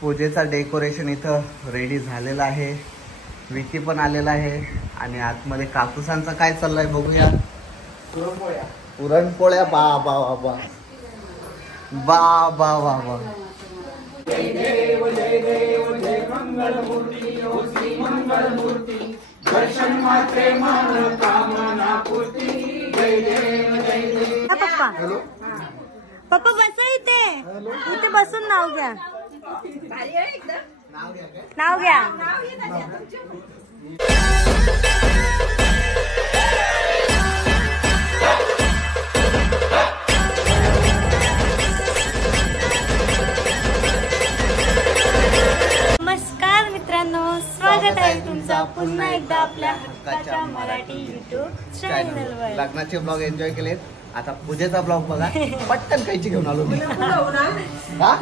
पूजेचा डेकोरेशन इथं रेडी झालेला आहे. विकी पण आलेला आहे आणि आतमध्ये काकूसांचा काय चाललंय बघूया. पुरणपोळ्या बा बा बा बा बा बा बा बा. जय देव जय देव जय मंगल मूर्ती ओ श्री मंगल मूर्ती दर्शन मात्रे मन कामना पूर्ती जय देव जय देव. पप्पा पप्पा बसा इथे इथे बसून नाव घ्या. नाव घ्या. नमस्कार मित्रांनो, स्वागत आहे तुमचं पुन्हा एकदा आपल्या हक्काच्या मराठी युट्यूब चॅनलवर. लग्नाचे ब्लॉग एन्जॉय केलेत. आता पूजेचा ब्लॉग बघा. पटकन कायची घेऊन आलो मी.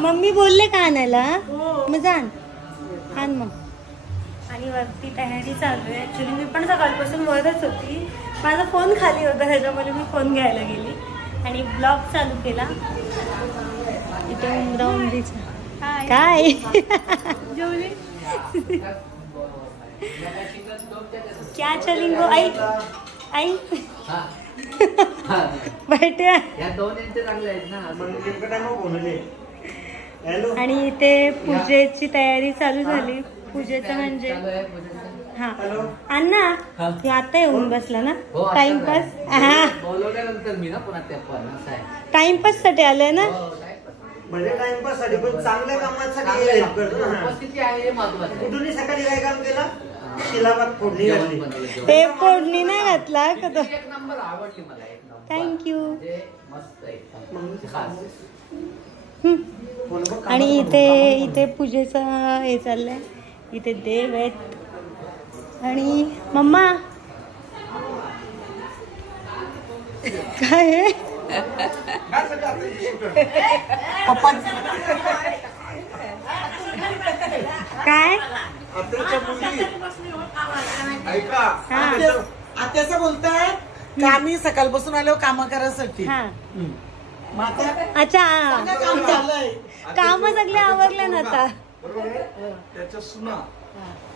मम्मी बोलले का आणायला मग जाण आण मग. आणि वरती तयारी चालू आहे. ऍक्च्युली मी पण सकाळपासून वरच होती. माझा फोन खाली होता त्याच्यामुळे मी फोन घ्यायला गेली आणि ब्लॉग चालू केला. इथे उमरा उमरीचा काय जेवली क्या चलिंगो आई आई बैठ्या. आणि इथे पूजेची तयारी चालू झाली. पूजेचं म्हणजे हा अण्णा आता येऊन बसला ना टाइमपास. टाइमपास साठी आलंय ना. म्हणजे टाइमपास साठी पण चांगल्या कामासाठी हेल्प करतो ना. कुठून सकाळी काय काम केलं. शिलाबात फोडणी घातली. ते फोडणी नाही घातला का. थँक्यू. आणि इथे पूजेचं हे चाललंय. इथे देव आहेत आणि मम्मा काय काय आत्याचं बोलताय का आम्ही सकाळपासून आलो काम करायसाठी. अच्छा काम सगळे आवरले ना आता. त्याच्या सुना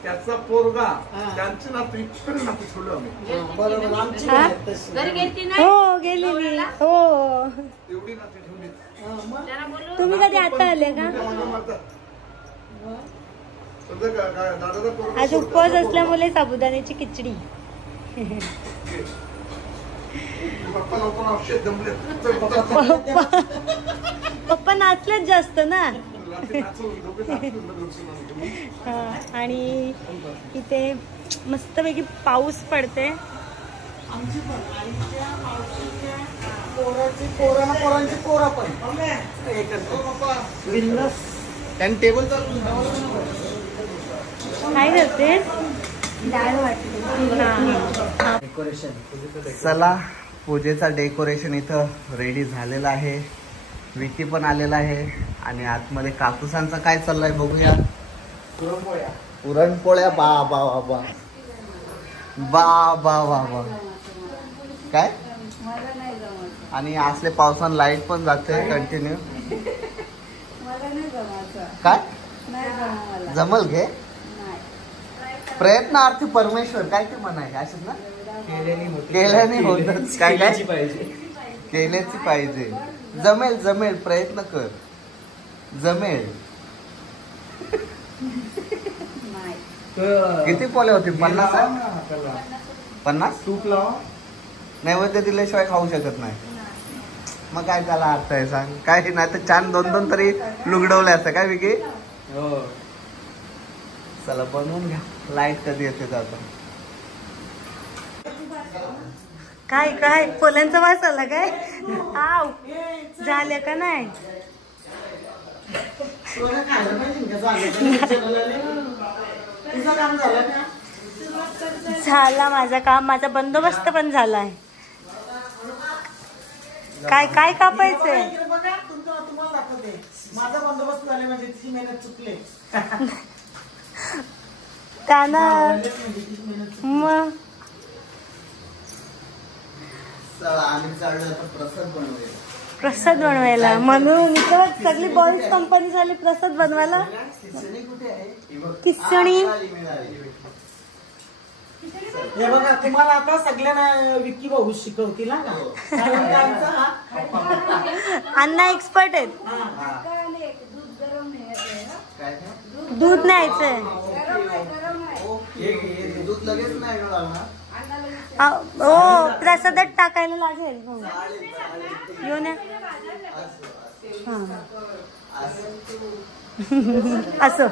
त्याचा पोरगा त्यांची नातू इकडे नातू ठेवलं आम्ही. बरोबर आमची हो गेलेली हो. एवढी नातू ठेवली. तुम्ही कधी आता आले का. आज उपवास असल्यामुळे साबुदाण्याची खिचडी. पप्पा नाचलेच जास्त ना. आणि इथे मस्तपैकी पाऊस पडते. आमची पण आईच्या मावशीच्या पोरांची पोरं पण टेबल काय करते. डाळ वाटते. चला पूजेचा डेकोरेशन इथं रेडी झालेला आहे. विकी पण आलेला आहे आणि आतमध्ये काकूसांचा काय चाललंय बघूया. पुरणपोळ्या बा बा बा बा बा बा बा बा काय. आणि असले पावसानं लाईट पण जाते कंटिन्यू. काय जमल घे. प्रयत्नार्थी परमेश्वर काय ते म्हणाय असं ना. केल्याने होत काय केल्याची पाहिजे. जमेल जमेल प्रयत्न कर जमेल. किती पोळे होते. 50 तूप लावा. नैवेद्य दिल्याशिवाय खाऊ शकत नाही. मग काय त्याला अर्थ आहे सांग. काय नाही तर छान 2-2 तरी लुगडवले असं काय विकी. चला बनवून घ्या. लाईट कधी येते जाता. काय काय पोल्यांचा वास आला काय. आव झालं का नाही. झाला माझं काम. माझा बंदोबस्त पण झालाय. काय काय कापायचंय. तुम्हाला दाखवते माझा बंदोबस्त झाला म्हणजे तिची मेहनत चुकले. त्यानं मग आम्ही चाललो प्रसाद बनवूया. प्रसाद बनवायला म्हणून इथं सगळी बॉल्स कंपनी झाली प्रसाद बनवायला. किसणी हे बघा तुम्हाला आता सगळ्यांना विक्की भाऊ शिकवतील ना का. अण्णा एक्सपर्ट आहेत. दूध न्यायचंय. दूध लगेच नाही हो प्रसादात टाकायला लागेल. येऊ ना असं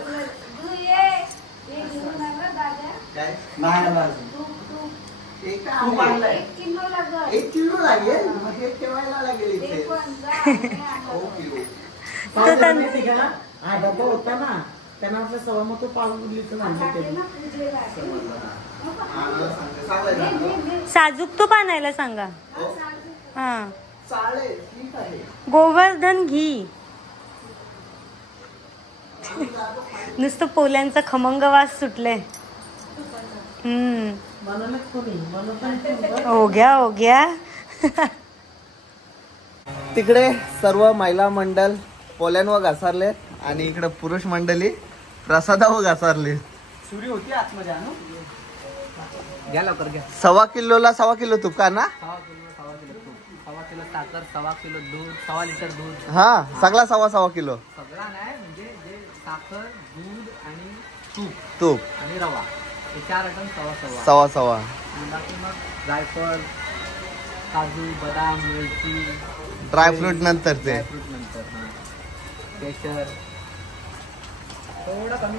एक किलो लागेल ठेवायला लागेल इथे. हा डबा होता ना त्यांना आपलं सवा मग तो पाव लिटर आणलं त्यांनी. साजूक तूप आणायला सांगा. हा चालेल ठीक आहे. गोवर्धन घी. नुसतं पोल्यांचा खमंग वास सुटले. हो गया तिकडे सर्व महिला मंडळ पोल्यांवर घासारले आणि इकडे पुरुष मंडळी प्रसादावर घासारले. सुरी होती आतमध्ये आणू घ्या लवकर घ्या. 1.25 किलोला 1.25 किलो तूप का ना. 1.25 किलो साखर 1.25 किलो दूध 1.25 लिटर दूध. हा सगळा 1.25 किलो. सगळा नाही म्हणजे जे साखर दूध आणि तूप आणि रवा हे 4 आयटम 1.25. 1.25. बाकी मग जायफळ काजू बदाम वेलची ड्रायफ्रूट नंतर ते ड्रायफ्रूट नंतर केशर थोडं कमी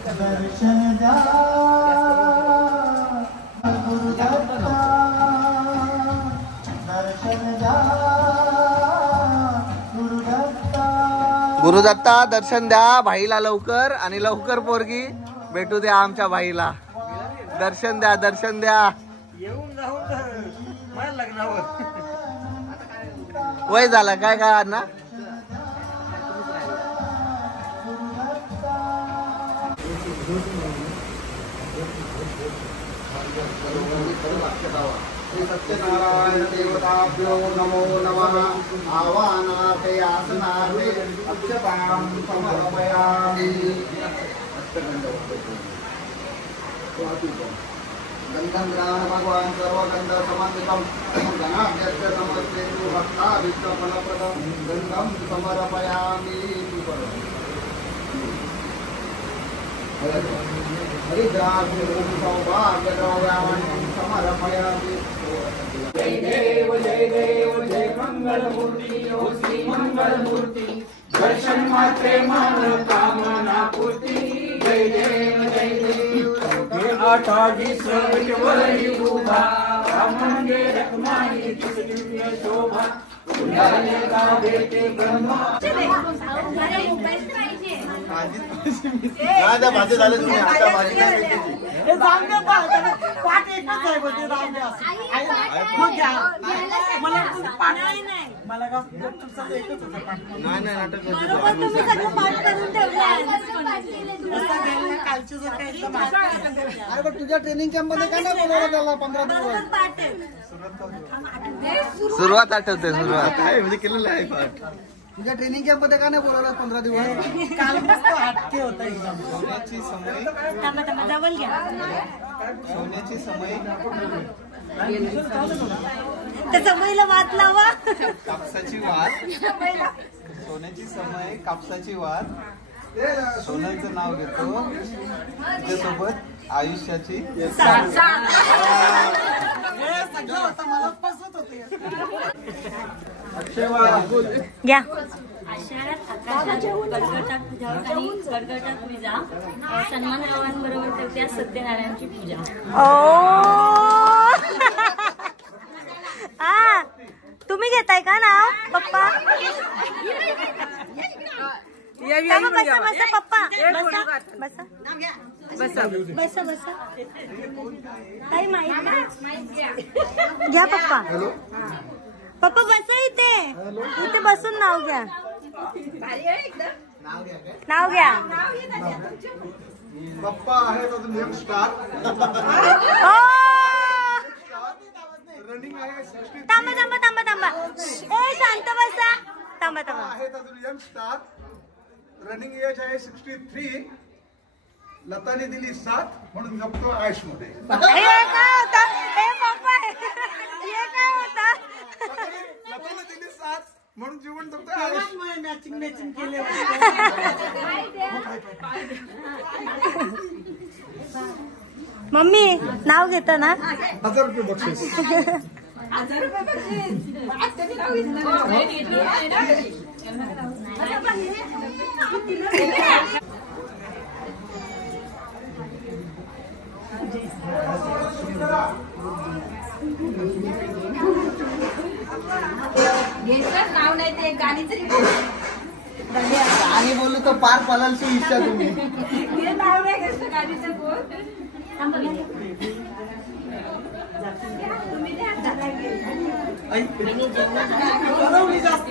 गुरुदत्ता दर्शन द्या भाईला लवकर आणि लवकर पोरगी भेटू द्या आमच्या भाईला. दर्शन द्या दर्शन द्या. येऊन जाऊन मला लग्नावर वय झाला काय काय अण्णा. सत्यनारायण देवताभ्यो नमो नमः. आवाहनार्थे आसनार्थे अक्षतां समर्पयामि. गंधं ग्रहण भगवान सर्वगंध समन्वितं गणाभ्यस्य समर्पयतु भक्ताभीष्टफलप्रदं गंधं समर्पयामि. हरिद्राभ्यो सौभाग्यद्रव्याणि समर्पयामि. जय देव जय मंगल मूर्ति ओ श्री मंगल मूर्ति दर्शन मात्रे मन कामना पूर्ति. जय देव हे 28 वरही उभा ब्राह्मणे रखमाई दिव्य शोभा. का भेटे ब्रह्मा भाजी झाले तुम्ही आता भाजी हे जाऊन दे पाठ एकच आहे बघ ते जाऊन दे असं. मग घ्या मला पाठ नाही मला का तुमचं एकच होतं पाठ. नाही नाटक बरोबर तुम्ही सगळं पाठ करून ठेवलंय. कालचे जर काही अरे पण तुझ्या ट्रेनिंग कॅम्प मध्ये काय नाही बोलवलं त्याला 15 बरोबर दिवस. पाठ आहे. सुरुवात आठवते सुरुवात काय म्हणजे केलेलं आहे पाठ. तुझ्या ट्रेनिंग कॅम्प मध्ये काय नाही बोलवलं 15 दिवस. काल मस्त हटके होता एकदम. सोन्याची समय थांबा जवळ घ्या. सोन्याची समय त्या समयला वाद लावा. कापसाची वात. सोन्याची समय कापसाची वात. सोन्याचं नाव घेतो त्याच्यासोबत आयुष्याची सगळं होतं मला फसवत होते. घ्या. आषाढात आकाशात गडगडाट तुझ्यावर आणि गडगडाट विजा सन्मानरावांबरोबर करते सत्यनारायणची पूजा. हा तुम्ही घेताय का नाव पप्पा. बसा बसा पप्पा बसा बसा बसा बसा. काही माहिती घ्या पप्पा. पप्पा बसा इथे बसून नाव घ्या. नाव घ्या. पप्पा आहे तो नेम स्टार. रनिंग आहे 60. थांबा ए शांत बसा. थांबा थांबा. आहेत अजून यंग स्टार. रनिंग एज आहे 63. लताने दिली 7 म्हणून जगतो आयुष मध्ये. हे काय होता? हे पप्पा हे काय होता? लताने दिली 7 म्हणून जीवन जगतो आयुष. मॅचिंग मॅचिंग केले. मम्मी नाव घेता ना? 1000 रुपये बक्षीस. नाव नाही ते गाणी तरी आणि बोलू तर पार पलालची इच्छा तुम्ही. नाव नाही घेतलं गाणीचं बोल. बनवली जास्त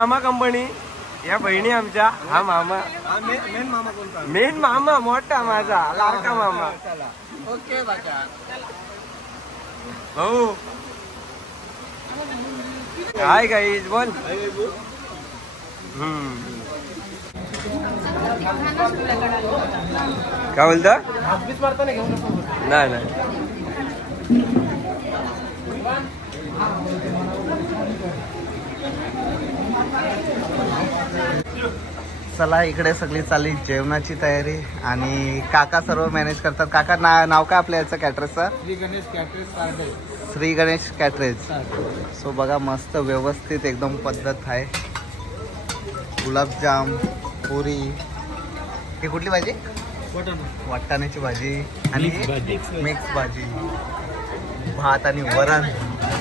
मामा कंपनी या बहिणी आमच्या. हा मामा मेन मामा मोठा माझा लाडका मामा. ओके बाबा. भाऊ काय गाईज बोल. काय बोलता? नाही नाही. चला इकडे सगळी चालली जेवणाची तयारी आणि काका सर्व मॅनेज करतात. काका नाव काय आपल्या याचं कॅटरेजचं? श्री गणेश कॅटरेज कार्डे. श्री गणेश कॅटरेज. सो बघा मस्त व्यवस्थित एकदम पद्धत आहे. गुलाबजाम, पुरी. ही कुठली भाजी? वाटाण्याची भाजी आणि मिक्स भाजी, भात आणि वरण.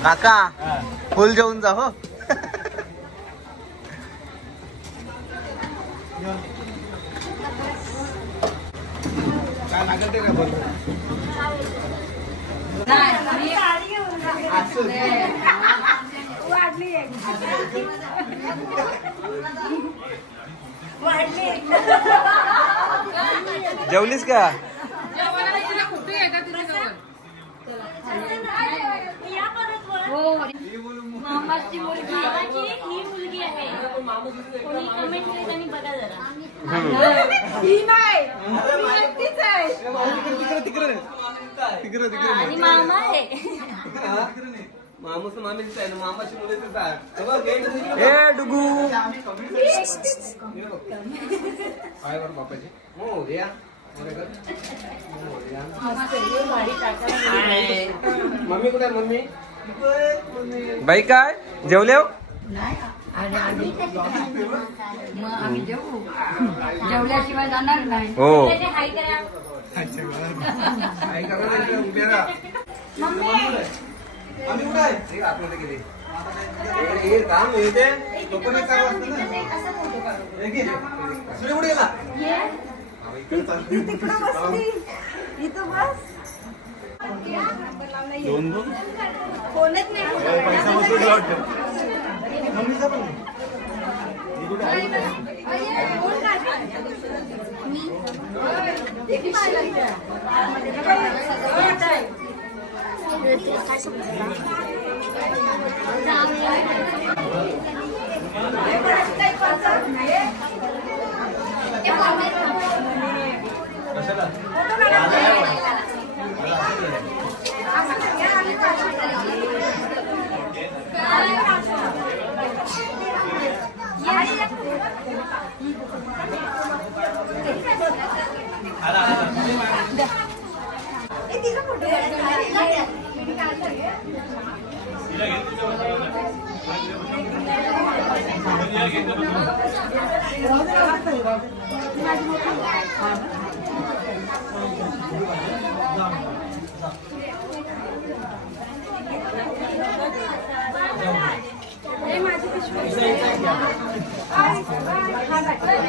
काका फुल जेवून जा हो. काय लागत का बोल. जेवलीस का? मामाची मुलगी ही मुलगी आहे. कोणी कमेंट केली त्यांनी बघा जरा. ही नाही आणि मामा आहे. मामाचं मामीच आहे ना. मामाची मुलीच आहे. ए डुगू काय बरं बापाजी. हो या. मम्मी कुठे आहे मम्मी? बाई काय जेवले हो? आम्ही जेवू. जेवल्याशिवाय जाणार नाही. हो. हाय करा. काय करणार उभे राहा. आम्ही कुठे आहे? आतमध्ये गेले. हे काम येते तो पण एक काम असतं ना. सूर्य कुठे गेला? इथं बस. कोणच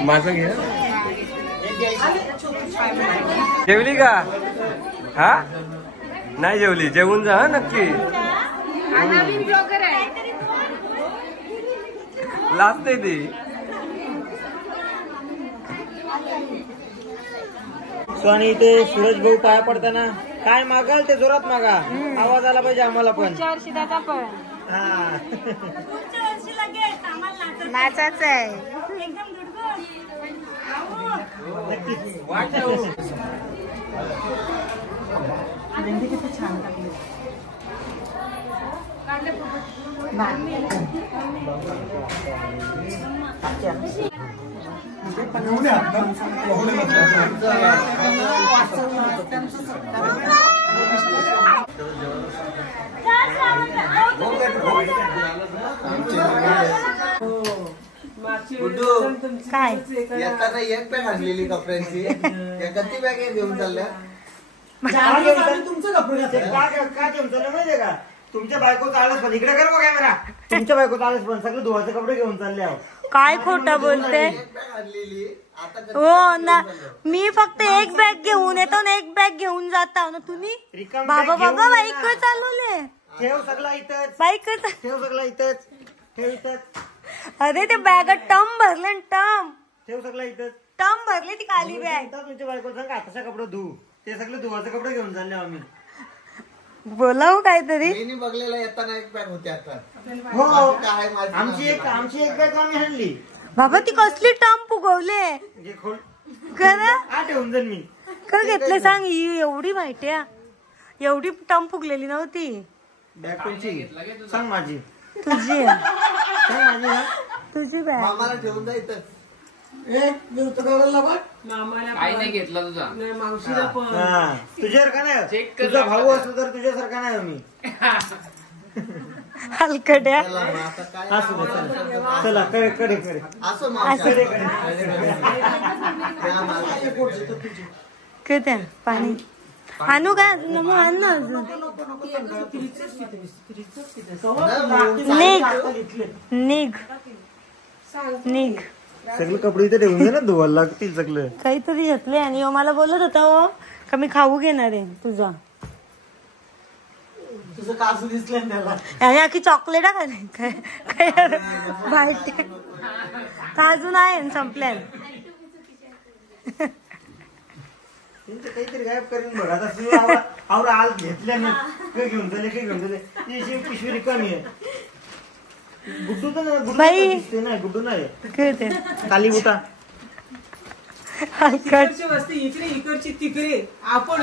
माझं घे. जेवली का? हा नाही जेवली. जेवून जा नक्की. लाजते ती. तो आणि इथे सूरज भाऊ पाया पडताना काय मागाल ते जोरात मागा, आवाज आला पाहिजे आम्हाला पण. वर्षी दादा पण हा पुढच्या वर्षी लगेच आम्हाला नाचायचं आहे एकदम मेहंदी किती छान टाकली. काय येताना एक बॅग आणलेली कपड्यांची, किती बॅग घेऊन चालल्या? तुमचं कपडे घातले. काय घेऊन चाललं माहितीये का, तुमच्या बायकोचं आळस पण इकडे कर कॅमेरा, तुमच्या बायकोचं आळस पण सगळे धुवाचे कपडे घेऊन चालले आहो. काय खोटं बोलते. हो ना, मी फक्त एक बॅग घेऊन येतो ना, एक बॅग घेऊन जाता ना तुम्ही. रिकामी बाबा bag घेऊन बाबा ये बाईक ना. चालवले, ठेव सगळा इथंच, बाईक ठेव सगळा इथंच, ठेव इथंच, अरे ते बॅग टम भरले टम ठेव सगळा इथंच. टम भरली ती खाली बॅग. तुमच्या बायकोचं सांग आताचा कपडे धुवू, ते सगळे धुवाचे कपडे घेऊन चालले आम्ही. बोलाव काहीतरी. मी बघलेला येताना एक बॅग होती आता. हो काय आमची एक बॅग आम्ही आणली. बाबा ती कसली टम फुगवले जे खोल खरं ठेवून जाईल मी. का घेतले सांग. ही एवढी माहिती आहे, एवढी टम फुगलेली नव्हती. बॅग कोणची सांग माझी, तुझी सांग माझी ना. तुझी बॅग मामाला ठेवून जायचं. काही नाही घेतला तुझा. मावशीला पण हा तुझ्यासारखा नाही, तुझा भाऊ असतो तर तुझ्यासारखा नाही मी. हलकड्या आता काय असू दे, चला चला कडे कडे कडे असं कडे कडे. किती पाणी आणू का आण ना अजून. निघ निघ सगळे कपडे इथे ठेवून दे ना, धुवायला लागतील सगळं. काहीतरी घेतले आणि ह्यो मला बोलत होता हो का मी खाऊ घेणार आहे तुझा. तुझं काजू दिसलं त्याला. आणि आखी चॉकलेट काय काय माहिती अजून आहे संपल्या. काहीतरी गायब करून बघा आता. तू आवर आल घेतल्या ना, काय घेऊन झाले काय घेऊन झाले. ती पिशवी रिकामी आहे. गुड्डू तर बाई. दिसते ना, गुड्डू नाही किती काली बुटा. इकडची वस्ती इकडे, इकडची तिकडे. आपण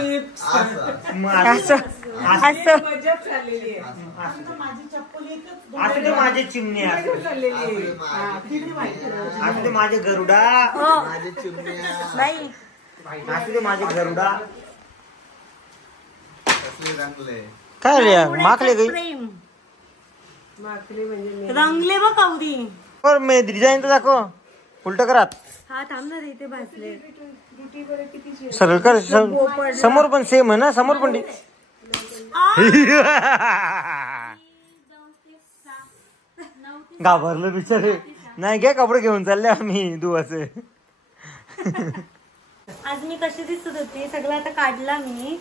मग असं असं मजा चाललेली आहे. माझी चप्पल एकच असं ते माझे चिमणे असं चाललेली आहे. तिकडे माहिती आहे. असं ते माझे गरुडा, हो माझी चिमण्या बाई. असं ते माझे गरुडा. कसले रंगले. काय रे माकले काही प्रेम माकली म्हणजे रंगले बघ कावरी. पर मी डिझाईन तर दाखव उलट करात. हा थांब ना रे, इथे भाजले. सरळ कर, समोर पण सेम आहे ना, समोर पण घाबरलं बिचारे. नाही घ्या कपडे घेऊन चालले आम्ही धुवाचे. आज मी कशी दिसत होती सगळं आता काढला मी.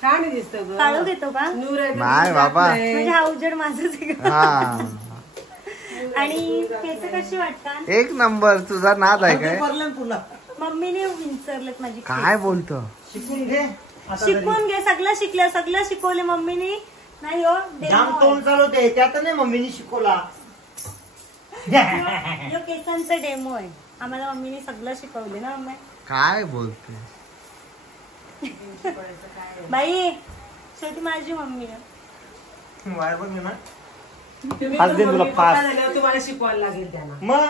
छान दिसत. काढू घेतो का नाही बाबा. म्हणजे हा उजेड माझंच आहे का? हा आणि केस कशी वाटतात. एक नंबर. तुझा नाद आहे काय? तुला मम्मीने विचारलेत माझी. काय बोलतो. शिकून घे शिकवून घे. सगळं शिकलं, सगळं शिकवले मम्मीने. नाही हो जाम तोंड चालवते त्यात नाही मम्मीने शिकवला. यो केसांचा डेमो आहे. आम्हाला मम्मीने सगळं शिकवले ना मम्मी. काय बोलते बाई शेवटी माझी मम्मी आहे. वायर बघ ना. तुम्ही आज दे तुला मम्मी पाच. पप्पा झाल्यावर तुम्हाला शिकवायला लागेल त्यांना. मग